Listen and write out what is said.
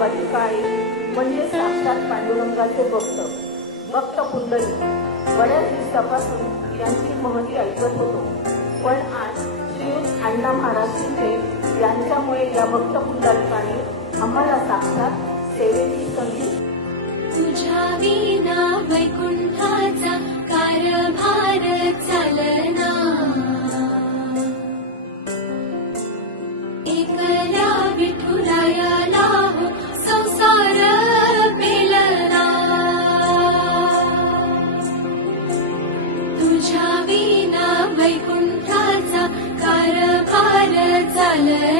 गुलाबाची काळी म्हणजे साक्षात पांडुरंगाचे भक्त पुंडलिक. बऱ्याच दिवसापासून यांची महती ऐकत होतो, पण आज श्रीयुत अण्णा महाराज शिंदे यांच्यामुळे या भक्त पुंडलिकाने आम्हाला साक्षात सेवेची संधी. तुझ्या विना वैकुंठाचा कारभार चालना, एकल्या विठुरायाला संसार पेलना. तुझ्या विना वैकुंठाचा कारभार चालना.